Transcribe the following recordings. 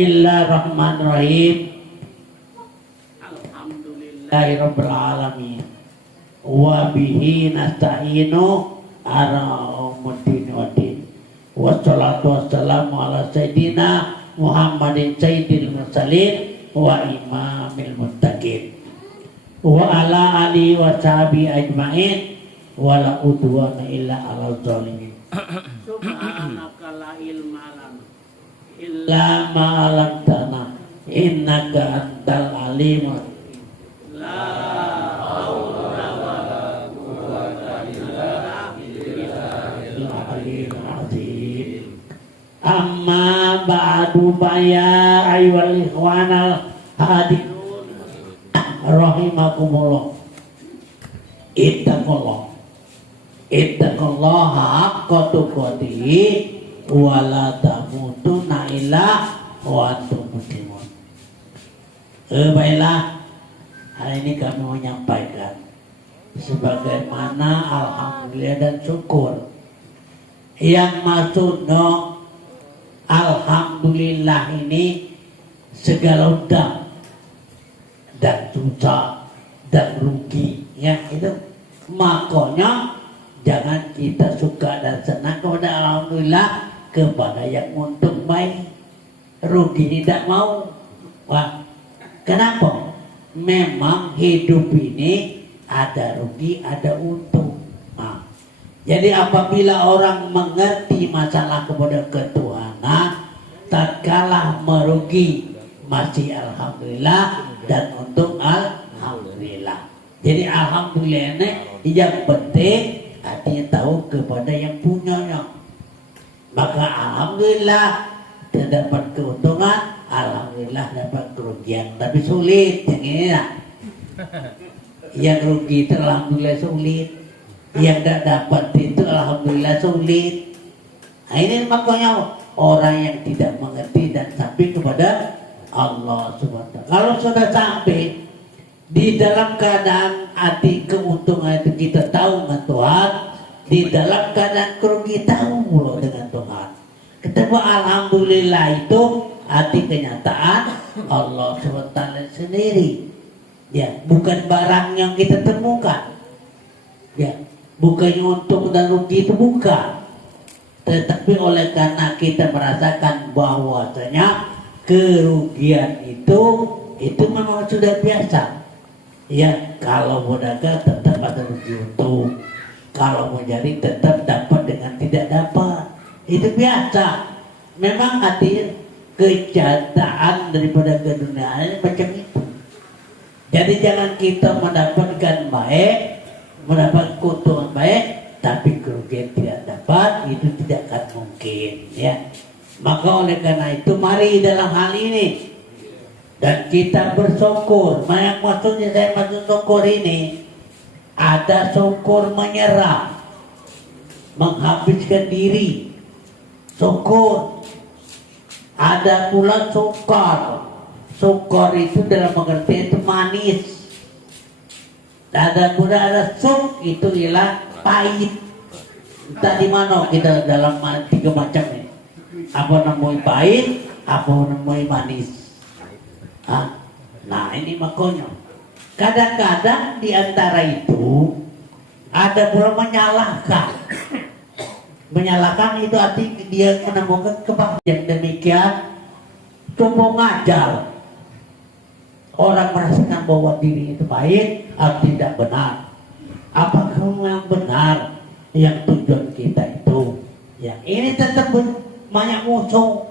Bismillahirrahmanirrahim. Alhamdulillahirabbil alamin. Wa bihi nasta'inu ala umuddin waddin. Wassalatu wassalamu ala sayyidina Muhammadin sayyidil mursalin wa imamil muttaqin wa ala alihi wa sahbihi ajma'in wa la udwana illa ala zalimin. Subhanaka la ilma lana illa ma 'allamtana innaka antal alimul la haula wa la quwwata illa billahil azim. Amma ba'du ya ayyuhal ikhwanal hadirun rahimakumullah. Ittaqullaha haqqa tuqatih wa la tamutunna illa wa antum muslimun. Baiklah, hari ini kami menyampaikan sebagaimana alhamdulillah dan syukur yang masuk no alhamdulillah ini segala udang dan susah dan rugi ya itu, makanya jangan kita suka dan senang kepada alhamdulillah, kepada yang untung baik, rugi tidak mau. Wah, kenapa? Memang hidup ini ada rugi ada untung. Nah, jadi apabila orang mengerti masalah kepada ketuhanan, tatkala merugi masih alhamdulillah dan untung alhamdulillah. Jadi alhamdulillah ini yang penting artinya tahu kepada yang punyanya. Maka alhamdulillah terdapat keuntungan, alhamdulillah dapat kerugian. Tapi sulit yang ini lah. Yang rugi itu alhamdulillah sulit, yang tidak dapat itu alhamdulillah sulit. Nah, ini makanya orang yang tidak mengerti dan sampai kepada Allah SWT. Kalau sudah sampai di dalam keadaan hati keuntungan itu kita tahu dengan Tuhan, di dalam keadaan kerugi tahu loh dengan Tuhan. Ketemu alhamdulillah itu hati kenyataan Allah SWT sendiri. Ya, bukan barang yang kita temukan. Ya, bukan untung dan rugi itu bukan. Tetapi oleh karena kita merasakan bahwasanya kerugian itu memang sudah biasa. Ya, kalau mau dagang tetap ada rugi untung, kalau mau cari tetap dapat dengan tidak dapat, itu biasa. Memang artinya kenyataan daripada keduniaan macam itu. Jadi jangan kita mendapatkan baik, mendapat keuntungan baik, tapi kerugian tidak dapat, itu tidak akan mungkin. Ya, maka oleh karena itu mari dalam hal ini dan kita bersyukur. Yang maksudnya saya maksud syukur ini, ada syukur menyerah, menghabiskan diri, syukur. Ada pula sukar. Sukar itu dalam pengertian itu manis. Ada pula ada suk, itu ialah pahit. Entah di mana kita dalam tiga macam ini. Apa namanya pahit, apa namanya manis. Nah ini makanya kadang-kadang di antara itu ada pula menyalahkan. Menyalahkan itu arti dia menemukan kebahagiaan. Demikian coba ngajar orang merasakan bahwa diri itu baik atau tidak benar. Apakah yang benar yang tujuan kita itu? Ya, ini tetap banyak musuh.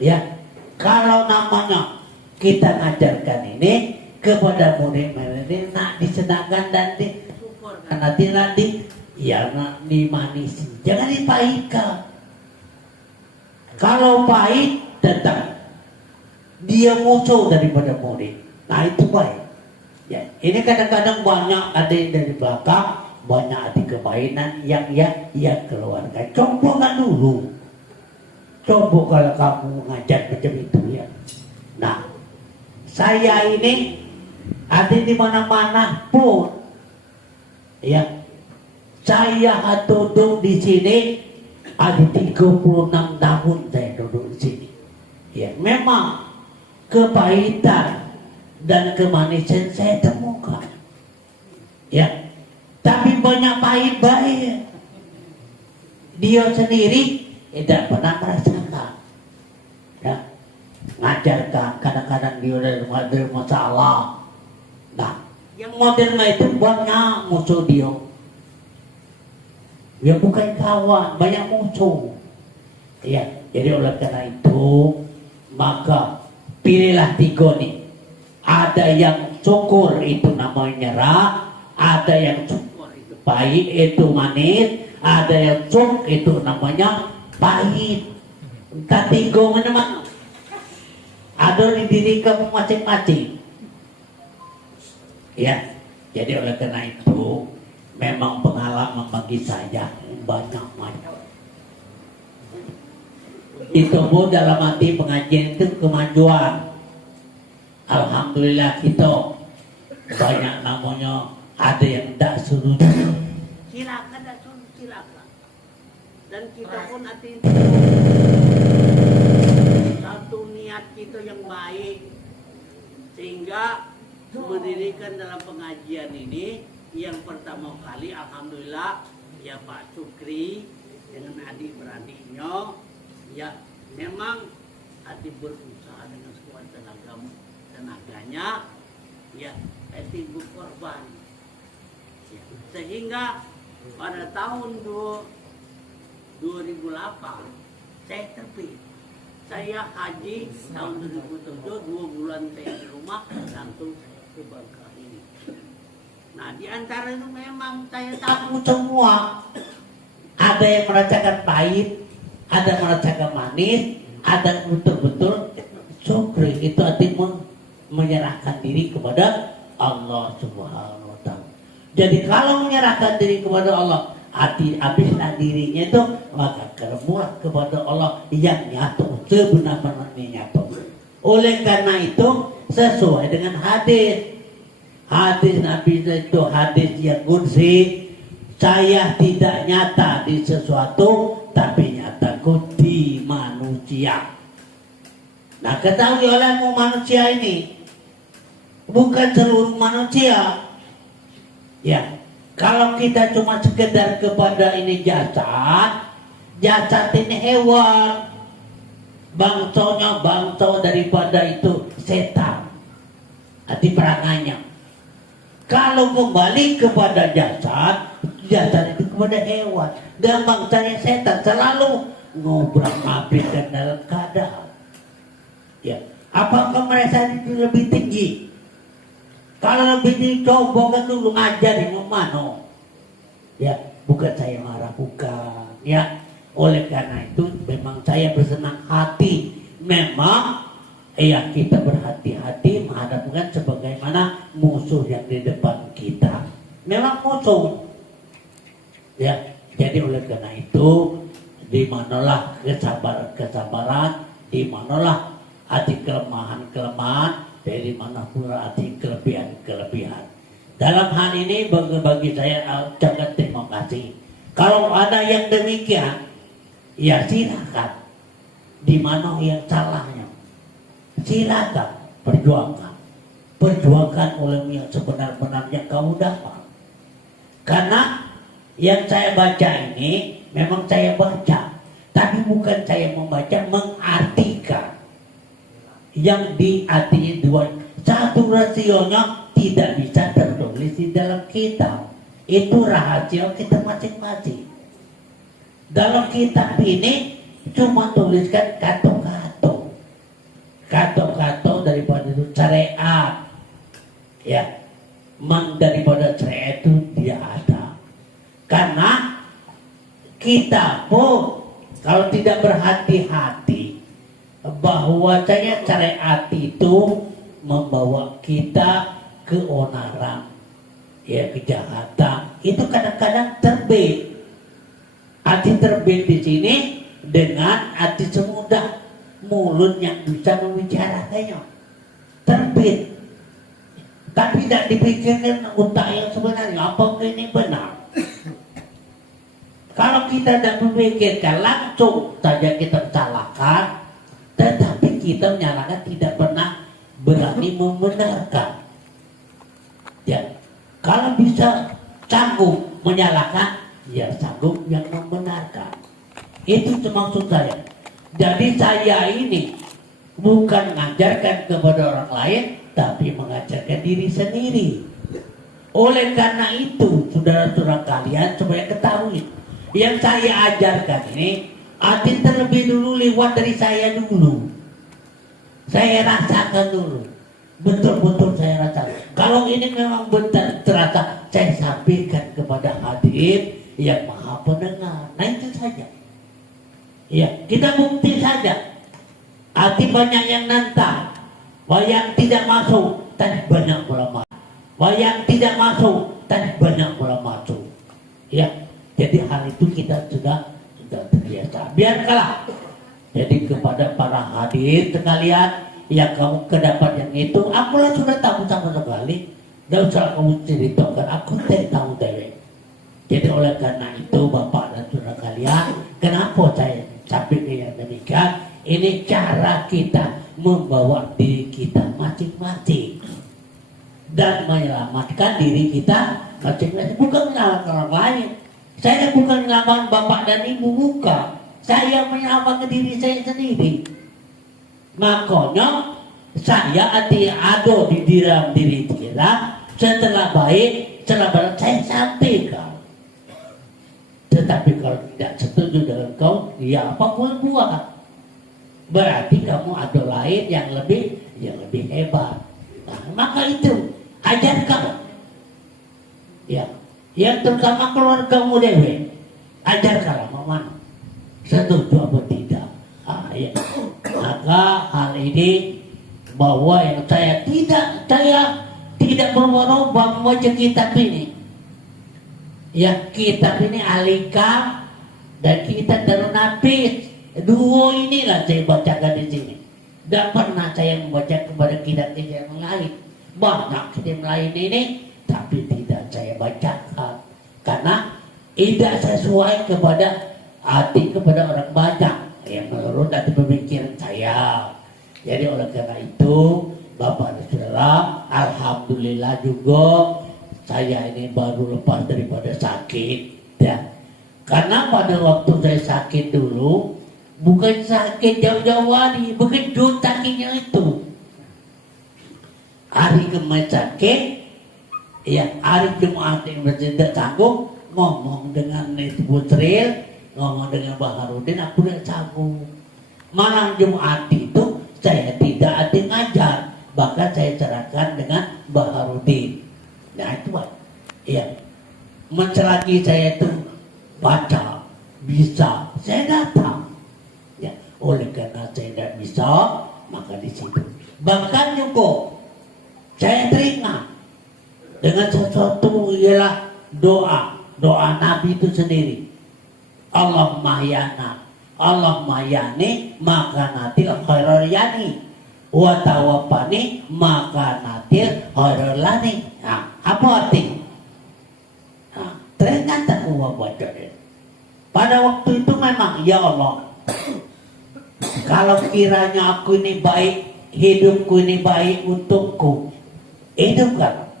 Ya, kalau namanya kita ngajarkan ini kepada murid-murid ini nak disenangkan dan disyukurkan, nanti ya nak dimanisi, jangan dipahitkan. Kalau pahit tetap dia musuh daripada murid. Nah itu baik. Ya, ini kadang-kadang banyak ada yang dari belakang, banyak ada kebaikan yang keluarga. Coba kan dulu. Coba kalau kamu ngajar macam itu ya. Nah, saya ini ada di mana-mana pun, ya, saya duduk di sini ada 36 tahun saya duduk di sini, Ya, memang kepahitan dan kemanisan saya temukan. Ya, tapi banyak pahit-pahit. Dia sendiri tidak pernah merasakan. Ya, ngajarkan kadang-kadang dia ada masalah. Nah, yang modern itu banyak musuh dia. Dia bukan kawan, banyak musuh. Ya, jadi oleh karena itu maka pilihlah 3 nih. Ada yang syukur itu namanya nyerah, ada yang syukur itu pahit, itu manis, ada yang syukur itu namanya pahit. Entah 3 mana-mana. Ada di diri kamu masing-masing. Ya, jadi oleh karena itu memang pengalaman bagi saya banyak. Ditemu dalam hati pengajian itu kemajuan. Alhamdulillah kita banyak namanya, ada yang tak suruh. Silakan tak suruh, silakan. Dan kita pun hati satu niat kita yang baik sehingga mendirikan dalam pengajian ini yang pertama kali alhamdulillah ya Pak Sukri dengan adik-beradiknya. Ya, memang hati berusaha dengan sekuat tenaganya, ya, hati berkorban. Ya, sehingga pada tahun 2008 saya terbit. Saya haji tahun 2007, 2 bulan saya di rumah, langsung saya ke Bangka ini. Nah, di antara itu memang saya tahu semua. Ada yang merasakan pahit, ada merasakan manis, ada betul-betul syukur. Itu artinya menyerahkan diri kepada Allah Subhanahu wa Ta'ala. Jadi kalau menyerahkan diri kepada Allah, hati habislah dirinya itu, maka keremulah kepada Allah yang nyata, sebenar-benarnya nyata. Oleh karena itu sesuai dengan hadis Nabi itu, hadis yang qudsi, saya tidak nyata di sesuatu tapi nyataku di manusia. Nah, ketahui olehmu manusia ini bukan seluruh manusia. Ya, kalau kita cuma sekedar kepada ini jasad ini hewan, bangsa daripada itu setan, hati perangannya. Kalau kembali kepada jasad itu kepada hewan. Dan bangsanya setan selalu ngobrak-ngabrik dalam keadaan. Ya, apakah merasa itu lebih tinggi? Kalau lebih tinggi, coba kan dulu ngajarin mana? Ya, bukan saya marah, bukan. Ya, oleh karena itu memang saya bersenang hati. Memang ya kita berhati-hati menghadapkan sebagaimana musuh yang di depan kita. Memang musuh. Ya, jadi oleh karena itu di manalah kesabaran, di manalah hati kelemahan, dari mana pula hati kelebihan. Dalam hal ini bagi saya ucapkan terima kasih. Kalau ada yang demikian, ya silakan. Di mana yang salahnya, silakan perjuangkan olehmu yang sebenar-benarnya kau dapat. Karena yang saya baca ini memang saya baca, tapi bukan saya membaca, mengartikan. Yang diartinya dua, satu rasionya tidak bisa tertulis di dalam kitab. Itu rahasia kita masing-masing. Dalam kitab ini cuma tuliskan kata-kata daripada itu syariat. Ya, daripada syariat itu dia ada. Karena kita pun kalau tidak berhati-hati bahwasanya syariat itu membawa kita ke onaran, ya kejahatan, itu kadang-kadang terbit. Arti terbit di sini dengan arti semudah mulut yang bisa membicarakannya. Terbit. Tapi tidak dipikirkan otak yang sebenarnya apa ini benar. Kalau kita tidak memikirkan langsung saja kita salahkan, tetapi kita menyalahkan tidak pernah berani membenarkan. Ya, kalau bisa sanggup menyalahkan, ya sanggup yang membenarkan. Itu maksud saya. Jadi saya ini bukan mengajarkan kepada orang lain, tapi mengajarkan diri sendiri. Oleh karena itu, saudara-saudara kalian supaya ketahui, yang saya ajarkan ini arti terlebih dulu lewat dari saya dulu. Saya rasakan dulu. Betul-betul saya rasakan. Kalau ini memang benar terasa, saya sampaikan kepada hadirin yang maha pendengar. Nah itu saja. Ya, kita bukti saja. Arti banyak yang nantang, yang tidak masuk, tadi banyak ulama. Yang tidak masuk, tadi banyak ulama masuk. Ya, jadi hal itu kita sudah terbiasa. Biarkanlah. Jadi kepada para hadirin sekalian, yang kamu kedapat yang itu, akulah sudah tahu sama sekali. Tidak usah kamu ceritakan, aku tidak tahu dewek. Jadi oleh karena itu Bapak dan saudara kalian, kenapa saya sampaikan yang demikian? Ini cara kita membawa diri kita masing-masing dan menyelamatkan diri kita masing-masing. Bukan menyelamatkan orang lain. Saya bukan menyelamatkan Bapak dan Ibu, bukan. Saya menyelamatkan diri saya sendiri. Makanya saya ada di dalam diri kita. Setelah baik, setelah baik saya sampaikan. Tetapi kalau tidak setuju dengan kau, ya apapun buat. Berarti kamu ada lain yang lebih hebat. Nah, maka itu ajarkan. Ya, yang terutama keluargamu dewe, ajarkanlah mana setuju apa tidak. Ya. Maka hal ini bahwa yang saya tidak berubah membaca kitab ini. Ya, kitab ini Al-Hikam dan kitab Darun Nafis. Dua inilah saya bacakan di sini. Tidak pernah saya membaca kepada kitab yang lain. Banyak kitab lain ini, tapi tidak saya bacakan karena tidak sesuai kepada hati kepada orang banyak yang menurut hati pemikiran saya. Jadi oleh karena itu, Bapak dan Saudara, alhamdulillah juga saya ini baru lepas daripada sakit. Ya. Karena pada waktu saya sakit dulu, bukan sakit jauh-jauh hari, bekejut sakitnya itu. Hari Kamis sakit, ya hari Jumat yang tidak sanggup, ngomong dengan Busril, ngomong dengan Baharudin, aku tidak sanggup. Malam Jumat itu saya tidak ada ngajar, bahkan saya cerahkan dengan Baharudin. Nah itu Pak, ya. Selagi saya itu baca, bisa, saya datang. Ya, oleh karena saya tidak bisa, maka di situ. Bahkan juga saya teringat dengan sesuatu ialah doa Nabi itu sendiri. Allahumma yana, Allahumma yani, maka natil khairal yani, wa tawaffani, maka natil khairal lani. Nah, apa arti? Nah, ternyata gua baca ini. Pada waktu itu memang, ya Allah, kalau kiranya aku ini baik, hidupku ini baik untukku, hidupkan.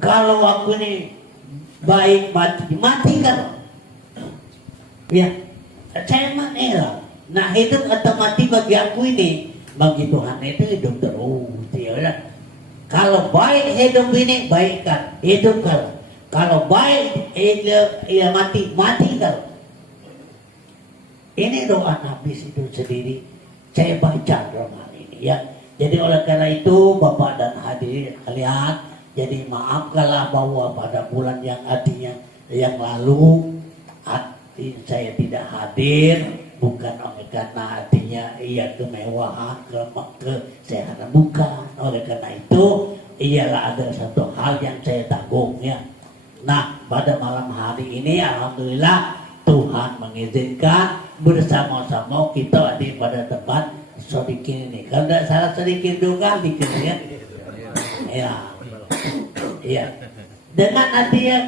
Kalau aku ini baik, matikan. Ya, saya matilah. Nah hidup atau mati bagi aku ini, bagi Tuhan itu hidup terus. Ya, kalau baik hidup ini, baikkan, hidupkan. Kalau baik, ya matikan. Ini doa Nabi itu sendiri saya baca dalam hal ini ya. Jadi oleh karena itu Bapak dan hadirin kalian, jadi maafkanlah bahwa pada bulan yang artinya yang lalu saya tidak hadir, bukan oleh karena artinya ia kemewahan, kesehatan, bukan. Oleh karena itu ialah ada satu hal yang saya tanggung ya. Nah pada malam hari ini alhamdulillah Tuhan mengizinkan bersama-sama kita ada pada tempat sedikit ini. Kalau tidak salah sedikit juga dikit ya. Ya. Ya. Dengan artinya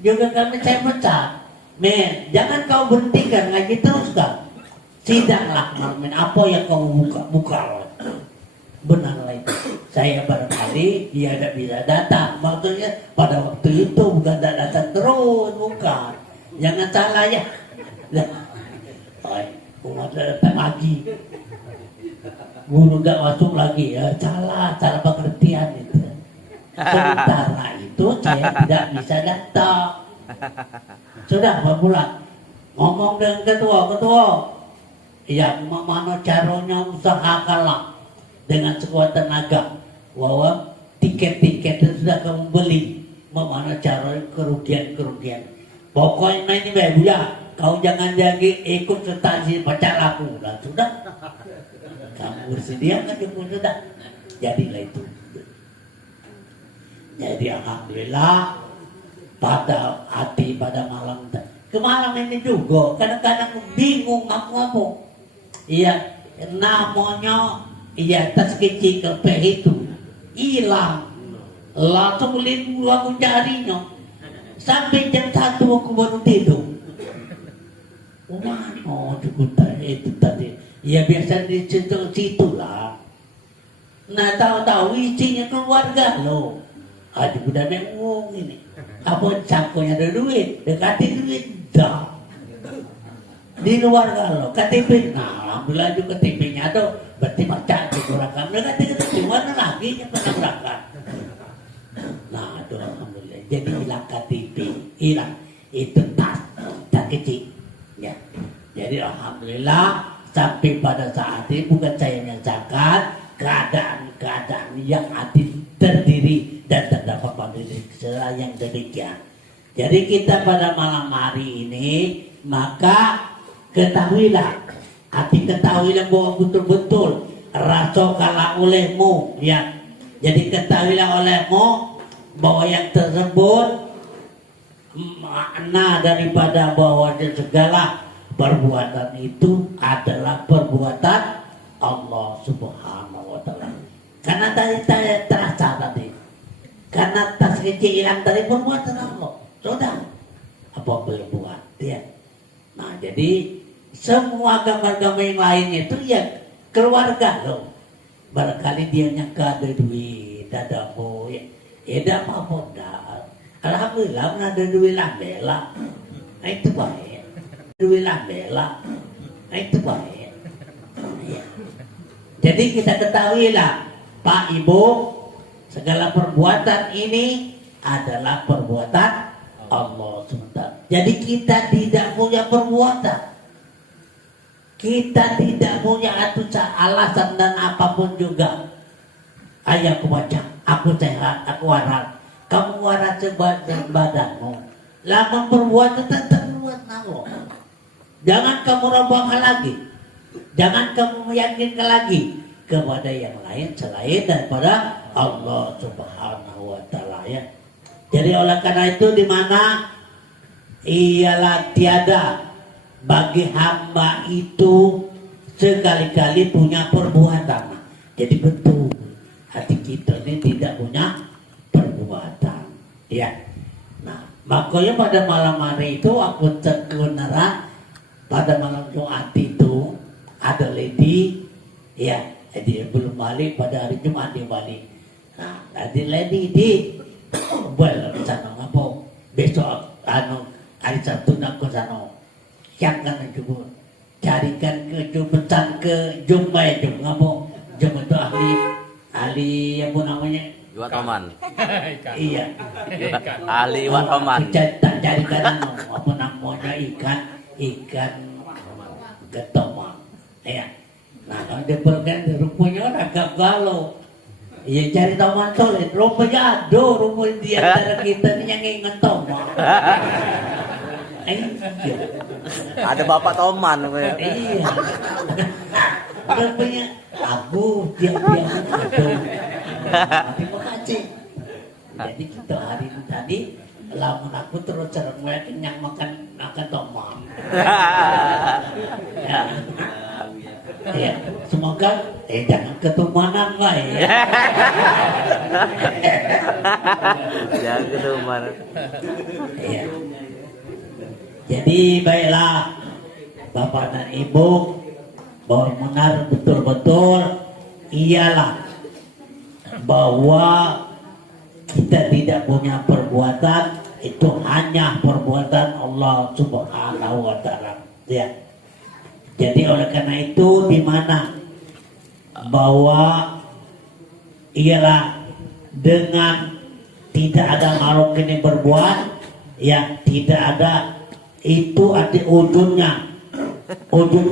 juga kami saya pecat. Men, jangan kau berhentikan ngaji terus kan. sidanglah malam apa yang kamu buka. Benarlah itu. Saya barangkali dia tidak bisa datang. Maksudnya pada waktu itu bukan tidak datang terus, bukan. Jangan salah ya. Umat datang lagi. Guru gak masuk lagi ya, salah pengertian itu. Sementara itu saya tidak bisa datang. Sudah berbulan ngomong dengan ketua, ya mana caranya usahakanlah dengan sekuat tenaga bahwa tiket-tiket itu sudah kamu beli, mana caranya kerugian. Pokoknya ini baik ya, kau jangan ikut serta si pacar aku, dan sudah. Kamu bersedia kan cukup sudah. Jadilah itu. Jadi alhamdulillah pada hati pada malam kemalam ini juga kadang-kadang bingung aku. Iya namanya tas kecil kepeh itu hilang. Langsung limu aku carinya sampai jam 1 aku baru tidur. Mana cukup itu tadi. Ya biasa di situ lah. Nah tahu-tahu isinya keluarga loh. Aduh udah mengong ini. Apa cangkoknya ada duit? Dekatin duit dah. Di luar kalau KTP, nah alhamdulillah juga KTP-nya ada. Berarti macam dikurangkan. Dekatin KTP mana lagi yang pernah berangkat. Nah itu alhamdulillah. Jadi hilang KTP, hilang itu tas kecil. Ya. Jadi alhamdulillah. Sampai pada saat ini bukan saya menyatakan keadaan yang hati terdiri dan terdapat pada diri yang demikian. Jadi kita pada malam hari ini maka ketahuilah bahwa betul-betul rasakanlah olehmu ya. Jadi ketahuilah olehmu bahwa yang tersebut makna daripada bahwa segala perbuatan itu adalah perbuatan Allah Subhanahu wa Ta'ala. Karena tadi saya terasa tadi. Karena tas kecil hilang tadi perbuatan Allah. Sudah. Apa boleh buat ya. Nah jadi semua gambar-gambar yang lain itu ya keluarga loh. Barangkali dia nyangka ada duit, ada apa ya. Ya ada apa-apa. Alhamdulillah ada duit lah. Nah itu baik. Duit bela, itu baik. Ya. Jadi kita ketahuilah, Pak Ibu, segala perbuatan ini adalah perbuatan Allah SWT. Jadi kita tidak punya perbuatan, kita tidak punya alasan dan apapun juga. Ayah aku baca, aku sehat, aku waras, kamu waras badanmu. Lama perbuatan tentang perbuatan Allah. Jangan kamu rombongkan lagi. Jangan kamu meyakinkan lagi kepada yang lain selain daripada Allah Subhanahu wa Ta'ala ya. Jadi oleh karena itu di mana ialah tiada bagi hamba itu sekali-kali punya perbuatan. Jadi betul hati kita ini tidak punya perbuatan. Ya. Nah, makanya pada malam hari itu aku terkenaran. Pada malam Jumat itu ada lady, ya, dia belum balik pada hari Jumat dia balik. Nah, tadi lady di sana ngapo besok hari Sabtu nak ke sana. Siapkan juga carikan pesan ke Jumbai ngapo. Jum itu ahli apa namanya? Iwat Oman. Iya. Ahli Iwat Oman. Carikan apa namanya ikan ketomang ya. Nah kalau dia pergi rupanya agak galau ya, cari toman tolet rupanya dia antara kita ini yang ingin tomang. Ada bapak Toman iya rupanya aku dia terima kasih. Jadi kita hari ini tadi lamun aku terus cereng kenyang makan tomang. Ya, semoga jangan ketumanan lah ya. Jangan ketumanan. Ya. Jadi baiklah Bapak dan Ibu bahwa benar betul-betul ialah bahwa kita tidak punya perbuatan, itu hanya perbuatan Allah Subhanahu wa taala. Ya. Jadi oleh karena itu di mana bahwa ialah dengan tidak ada makhluk ini berbuat, ya tidak ada, itu arti ujungnya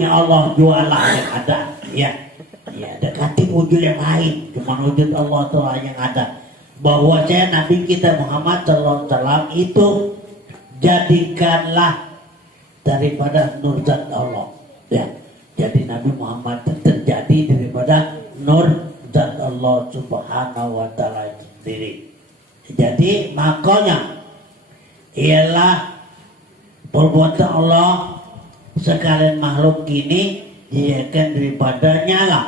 Allah jualah yang ada, ya dekati wujud yang lain, cuma wujud Allah Ta'ala yang ada. Bahwa saya Nabi kita Muhammad Sallallahu Alaihi Wasallam itu jadikanlah daripada nur zat Allah, ya. Jadi Nabi Muhammad itu terjadi daripada nur zat Allah Subhanahu wa taala itu sendiri. Jadi makanya ialah perbuatan Allah sekalian makhluk ini dijadikan daripadanya lah.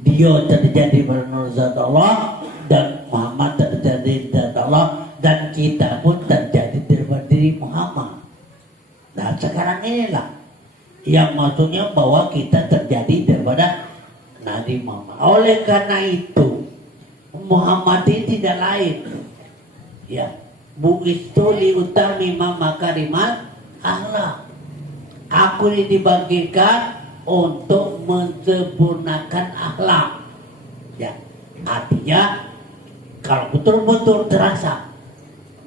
Dia terjadi pada nur zat Allah dan Muhammad terjadi zat Allah, dan kita pun terjadi daripada diri Muhammad. Nah sekarang inilah yang maksudnya bahwa kita terjadi daripada Nabi Muhammad. Oleh karena itu Muhammad ini tidak lain, ya, bu'istu liutamima makarimat akhlak. Aku ini dibagikan untuk menyempurnakan akhlak, ya. Artinya kalau betul-betul terasa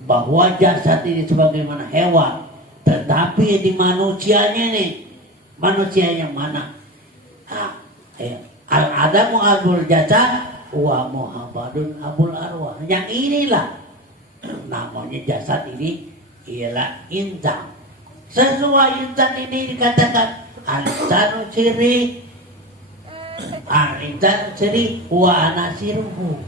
bahwa jasad ini sebagaimana hewan, tetapi di manusianya nih, manusia yang mana? Al-adamu abul jasad wa Muhammadun abul arwah. Yang inilah namanya jasad ini ialah insan. Sesuai insan ini dikatakan al-insanu siri, al-insanu siri wa anasiruhu.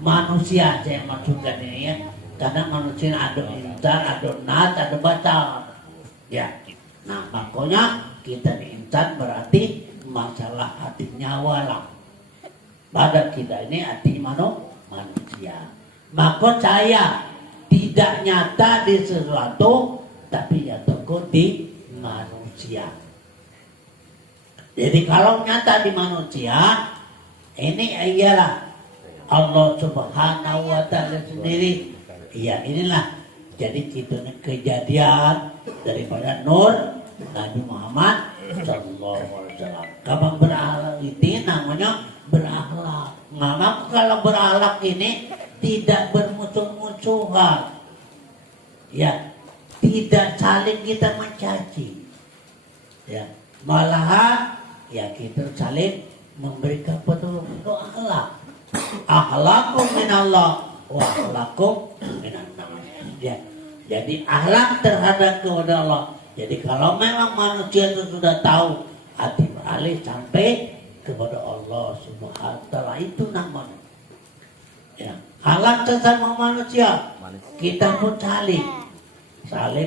Manusia saya maksudkan ini, ya. Karena manusia ada insan, ada nas, ada batal, ya. Nah makanya kita di insan berarti masalah hati nyawa lah. Pada kita ini hati manusia. Maka saya tidak nyata di sesuatu, tapi nyata di manusia. Jadi kalau nyata di manusia, ini ialah Allah Subhanahu wa taala sendiri. Ya inilah jadi kita kejadian daripada nur Nabi Muhammad Sallallahu Alaihi Wasallam. Kalau berakhlak itu namanya berakhlak. Maka kalau berakhlak ini tidak bermusuh-musuhan, ya, tidak saling kita mencaci, ya, malahan ya kita saling memberikan petunjuk untuk akhlak. Akhlakum minallah wa akhlakum minannas. Ya. Jadi akhlak terhadap kepada Allah. Jadi kalau memang manusia itu sudah tahu, hati beralih sampai kepada Allah Subhanahu wa taala, itu namanya. Ya. Akhlak sesama manusia. Kita pun saling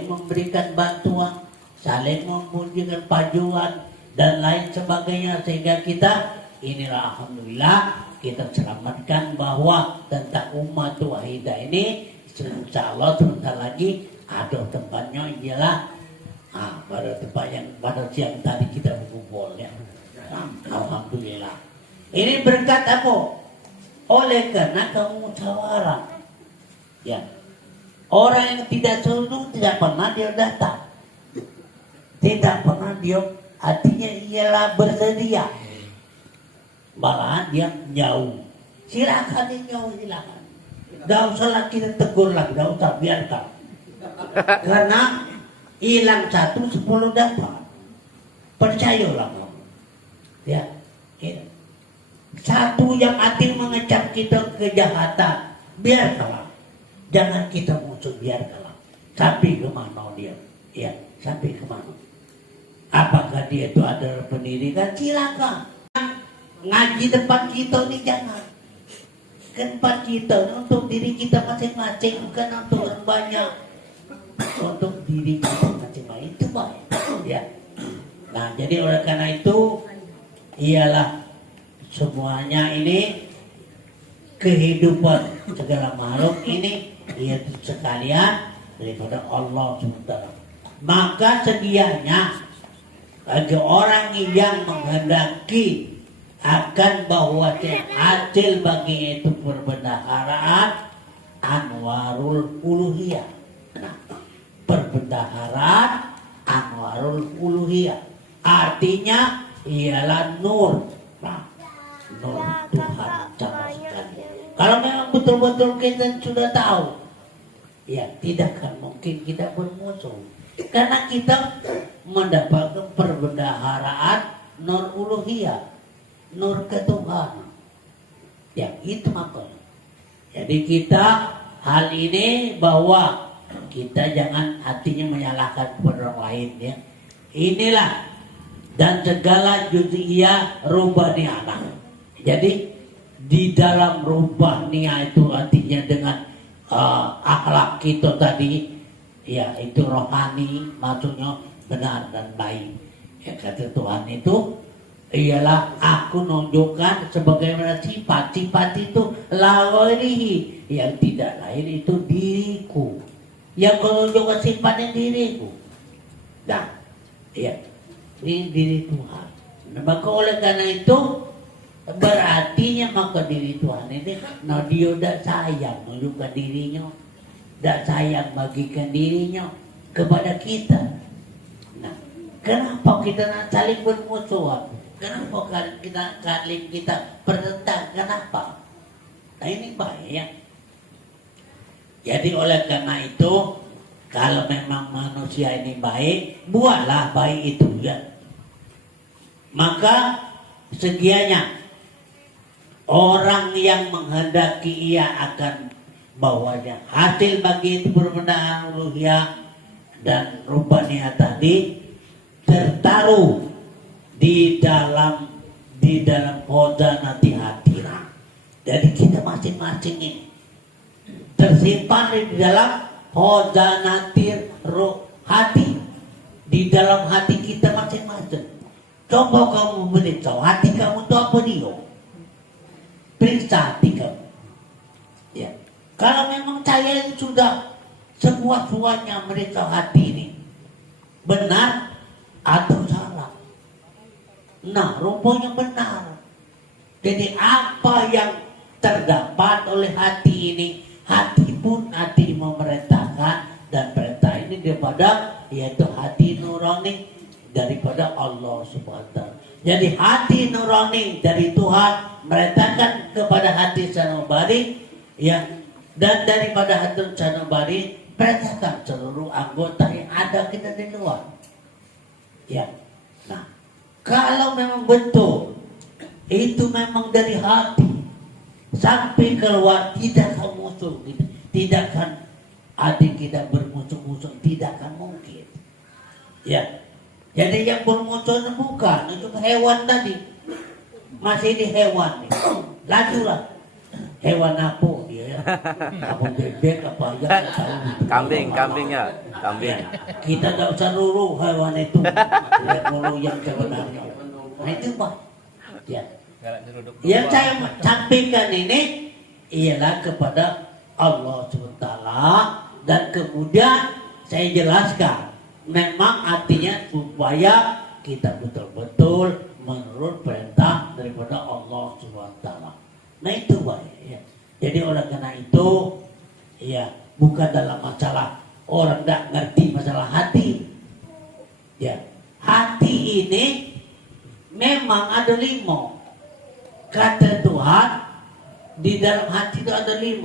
memberikan bantuan, saling memberikan pajuan dan lain sebagainya, sehingga kita inilah alhamdulillah kita selamatkan bahwa tentang umat wahidah ini insya Allah sebentar lagi ada tempatnya, ialah pada tempat yang pada siang tadi kita berkumpul, ya. Alhamdulillah. Ini berkat apa? Oleh karena kamu musyawarah, ya. Orang yang tidak sungguh tidak pernah dia datang, tidak pernah dia, artinya ialah bersedia, malahan dia jauh. Silakan dia jauh, silakan. Gak usah kita tegur lagi, gak usah, biarkan. Karena hilang 1, 10 dapat. Percayalah kamu, ya. Satu yang adil mengecap kita kejahatan, biarkanlah. Jangan kita musuh, biarkanlah. Sampai kemana dia, ya, sampai kemana. Apakah dia itu ada pendidikan? Silakan. Ngaji tempat kita ini jangan. Tempat kita untuk diri kita masing-masing, bukan untuk orang banyak. Untuk diri kita masing-masing itu baik, ya. Nah jadi oleh karena itu ialah semuanya ini kehidupan segala makhluk ini yaitu sekalian daripada Allah SWT. Maka sedianya bagi orang yang menghendaki akan bahwa hasil bagi itu perbendaharaan anwarul uluhiyah. Nah, perbendaharaan anwarul uluhiyah artinya ialah nur. Nah, nur Tuhan sama sekali. Kalau memang betul-betul kita sudah tahu, ya tidak akan mungkin kita bermusuh. Karena kita mendapatkan perbendaharaan nur uluhiyah, nur ketuhanan. Ya itu makanya. Jadi kita hal ini bahwa kita jangan hatinya menyalahkan kepada orang lain ya. Inilah dan segala juz'iyah rubaniyah. Jadi di dalam rubaniyah itu artinya dengan akhlak kita tadi, ya itu rohani, maksudnya benar dan baik. Ya kata Tuhan itu ialah aku nunjukkan sebagaimana sifat itu lawarihi, yang tidak lain itu diriku, yang menunjukkan sifatnya diriku. Nah, ya ini diri Tuhan. Nah, maka oleh karena itu berartinya maka diri Tuhan ini, nah dia tidak sayang menunjukkan dirinya, tidak sayang bagikan dirinya kepada kita. Nah, kenapa kita nak saling bermusuhan? Kenapa kita bertentang? Kenapa? Nah ini bahaya. Jadi oleh karena itu, kalau memang manusia ini baik, buatlah baik itu ya. Maka sekianya orang yang menghendaki ia akan bahwanya hasil bagi itu perbendaharaan uluhiyah dan rubaniyah tadi tertaruh di dalam khazanati hatirah. Jadi kita masing-masing ini tersimpan di dalam khazanati hati, di dalam hati kita masing-masing. Coba kamu beritahu hati kamu itu apa dia? Periksa hati kamu. Ya. Kalau memang saya sudah semua-semuanya meriksa hati ini benar atau salah. Nah, rupanya benar. Jadi apa yang terdapat oleh hati ini, hati memerintahkan, dan perintah ini daripada yaitu hati nurani daripada Allah Subhanahu wa taala. Jadi hati nurani dari Tuhan merintahkan kepada hati sanubari ya, dan daripada hati sanubari perintahkan seluruh anggota yang ada kita di luar. Ya. Nah, kalau memang betul itu memang dari hati sampai keluar, tidak akan musuh kita, tidak akan adik kita bermusuh-musuh, tidak akan mungkin. Ya. Jadi yang bermusuh bukan itu hewan tadi, masih di hewan nih. Lajulah hewan apa dia ya? Apa bebek apa aja tahu. Kambing ya, kambing. Kita tidak usah lulu hewan itu, lihat dulu yang sebenarnya. Nah itu Pak. Ya. Yang saya sampaikan ini ialah kepada Allah SWT, dan kemudian saya jelaskan memang artinya supaya kita betul-betul menurut perintah daripada Allah SWT. Nah itu Pak. Ya. Jadi oleh karena itu ya bukan dalam masalah orang tidak ngerti masalah hati. Ya, hati ini memang ada 5. Kata Tuhan di dalam hati itu ada 5.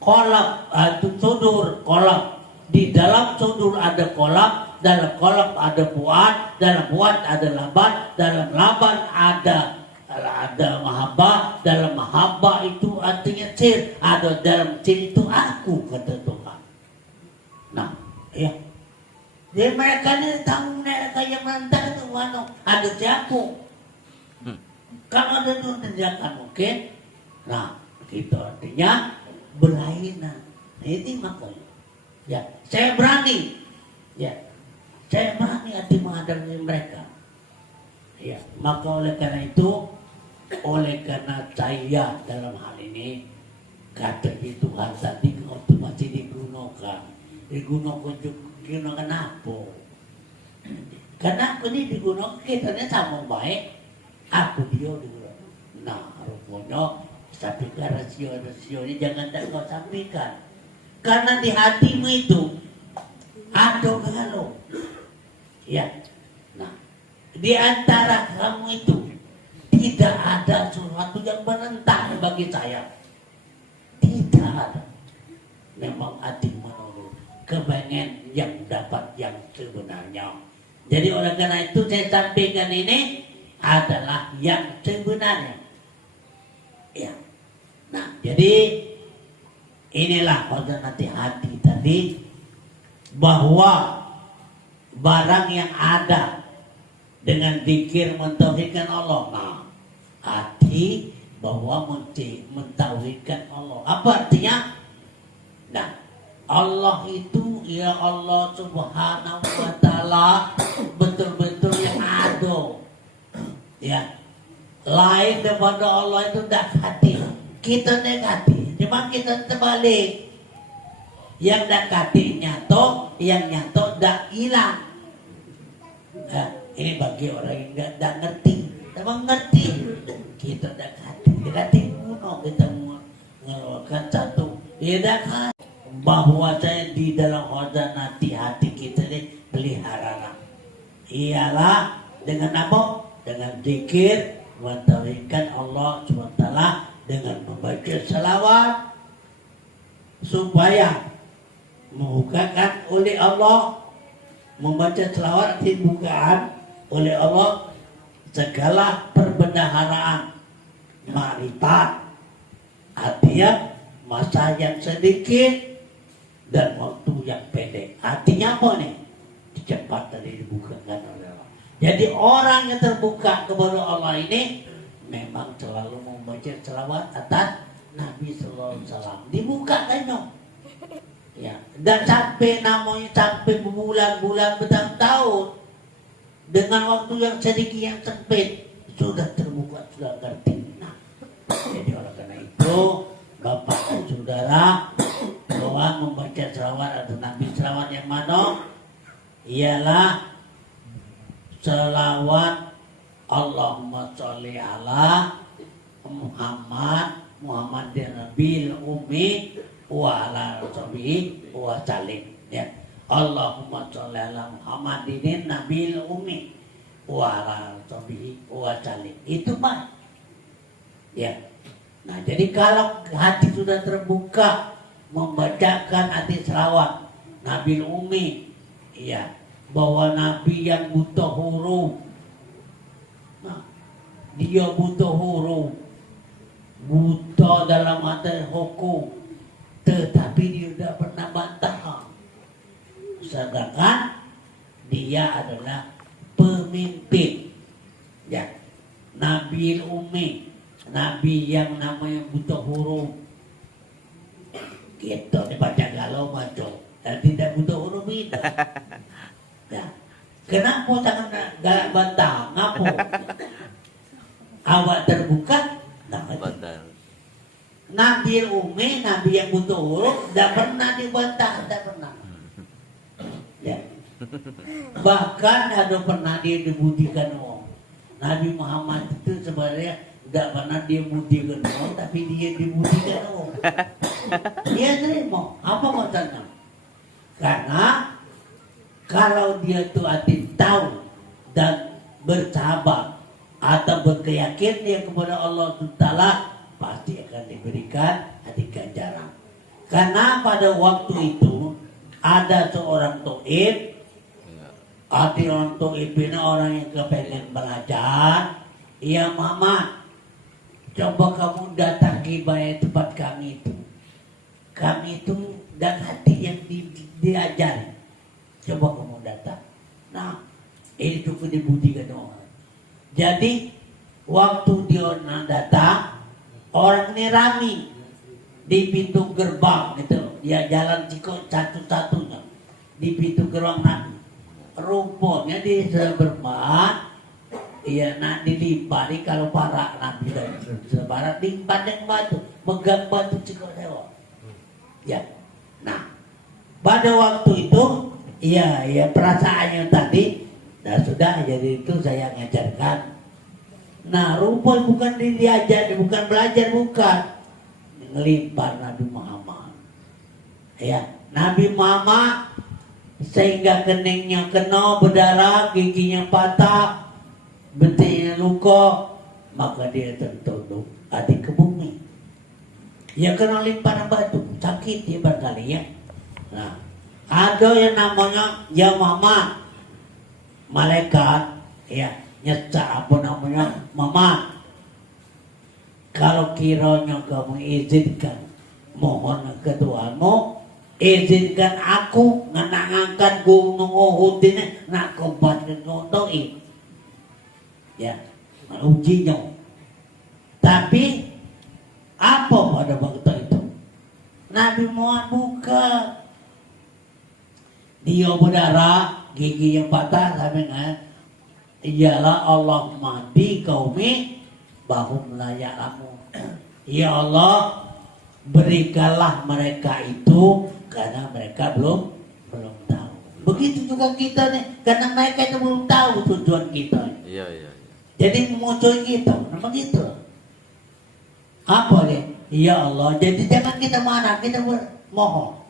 Kolab itu sudur, kolab. Di dalam sudur ada kolab, dalam kolab ada buat, dalam buat ada laban, dalam laban ada mahabbah, dalam mahabbah itu artinya sir, ada dalam sir itu aku, kata Tuhan. Nah, ya. Jadi mereka ini tahu, mereka yang menentang itu mana? Ada siapa? Kalau ada itu tidak akan mungkin. Nah, itu artinya berlainan. Nah, ini makanya. Ya, saya berani. Ya, saya berani hati menghadapi mereka. Ya, maka oleh karena itu, oleh karena saya dalam hal ini kata Tuhan tadi itu masih digunakan apa? Karena aku ini digunakan kitanya sama baik, aku dia digunakan. Nah, rupanya sampaikan rasio-rasionya jangan tak kau sampaikan. Karena di hatimu itu ada galau. Ya. Nah, di antara kamu itu tidak ada sesuatu yang menentang bagi saya. Tidak ada. Memang hati menurut kepengen yang dapat yang sebenarnya. Jadi oleh karena itu saya sampaikan ini adalah yang sebenarnya. Ya. Nah, jadi inilah pada hati tadi bahwa barang yang ada dengan zikir mentauhidkan Allah. Nah, hati bahwa mentauhidkan Allah. Apa artinya? Nah, Allah itu ya Allah Subhanahu wa taala betul-betul yang ada. Ya. Lain daripada Allah itu negatif. Kita negatif. Cuma kita terbalik. Yang negatif nyata, yang nyata dak hilang. Nah, ini bagi orang yang tidak ngerti. Memang ngerti. Kita negatif kuno kita mengeluarkan satu. Ya dak bahwa saya di dalam khazanati hati kita ini pelihara. Ialah dengan apa? Dengan zikir, mentauhidkan Allah SWT dengan membaca salawat supaya membukakan oleh Allah, membaca salawat dibukakan oleh Allah segala perbendaharaan makrifat, artinya masa yang sedikit dan waktu yang pendek. Artinya apa nih? Cepat tadi dibukakan oleh Allah. Jadi orang yang terbuka kepada Allah ini memang selalu membaca selawat atas Nabi Sallallahu Alaihi Wasallam. Dibuka kan no? Ya. Dan sampai namanya sampai berbulan-bulan bertahun-tahun dengan waktu yang sedikit yang sempit sudah terbuka, sudah ngerti. Nah, jadi oleh karena itu Bapak dan Saudara bahwa membaca selawat atau Nabi selawat yang mana ialah selawat Allahumma sholli ala Muhammad dan Nabil Ummi wa ala sahbihi wa salim. Ya. Allahumma sholli ala Muhammadin Nabil Ummi wa ala sahbihi wa salim. Itu mah. Ya. Nah, jadi kalau hati sudah terbuka membacakan hati selawat Nabil Ummi, ya, bahwa Nabi yang butuh huruf. Nah, dia butuh huruf, butuh dalam arti hukum, tetapi dia tidak pernah bantah. Sedangkan dia adalah pemimpin, ya, Nabi Ummi, Nabi yang namanya butuh huruf. Kita dibaca galau macam dan tidak butuh huruf itu. Ya. Kenapa jangan galak bantah? Ngapa? Awak terbuka, nah, Nabi Ummi, Nabi yang butuh huruf, tidak pernah dibantah, tidak pernah. Ya. Bahkan ada pernah dia dibudikan orang. Nabi Muhammad itu sebenarnya tidak pernah dia budikan orang, tapi dia dibudikan orang. Dia terima. Apa maksudnya? Karena kalau dia tuh hati tahu dan bersabar atau berkeyakinan dia kepada Allah Taala, pasti akan diberikan hati ganjaran. Karena pada waktu itu ada seorang toib, arti orang toib ini orang yang kepengen belajar. Ya Muhammad, coba kamu datangi bayar tempat kami itu. Kami itu dan hati yang diajari. Coba kamu datang. Nah, ini cukup dibudikan orang. Jadi waktu dia datang, orang ini ramai di pintu gerbang gitu. Dia jalan satu-satunya di pintu gerbang Nabi. Rumputnya di seberang, ya nak dilimpari kalau para Nabi dan sebarat limpah dengan batu, megang batu cikok dewa. Ya, nah pada waktu itu, ya perasaannya tadi Nah sudah, jadi itu saya ngajarkan. Nah rumput bukan diajar, bukan belajar, bukan. Ngelimpar Nabi Muhammad. Ya, Nabi Muhammad sehingga keningnya kena berdarah, giginya patah, betisnya luka, maka dia tertunduk adik ke bumi. Ya kena limparan batu, sakit dia barangkali ya. Nah, ada yang namanya Yamama, malaikat, ya nyecak apa namanya mama. Kalau kiranya kamu izinkan, mohon ke Tuhanmu, izinkan aku ngangkat gunung Uhud ini nak kompatin ngontoi. Ya, ujinya. Tapi apa pada waktu itu? Nabi Muhammad buka. Dia berdarah, gigi yang patah, sampai ialah Allah mati kaumi bahum layak lamu. Ya Allah, berikanlah mereka itu karena mereka belum tahu. Begitu juga kita nih, karena mereka itu belum tahu tujuan kita. Iya, iya. Jadi memusuhi kita, memang gitu. Apa nih? Ya Allah, jadi jangan kita marah, kita mohon.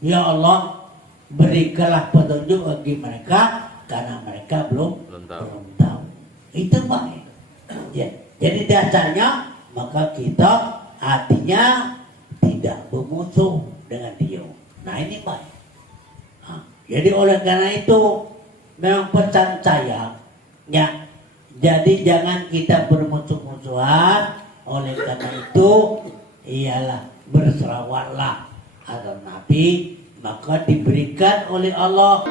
Ya Allah, berikanlah petunjuk bagi mereka karena mereka belum tahu. Itu baik. Ya. Jadi dasarnya maka kita artinya tidak bermusuh dengan dia. Nah ini baik. Nah, jadi oleh karena itu memang pesan saya, ya. Jadi jangan kita bermusuh-musuhan. Oleh karena itu ialah berselawatlah agar Nabi, maka diberikan oleh Allah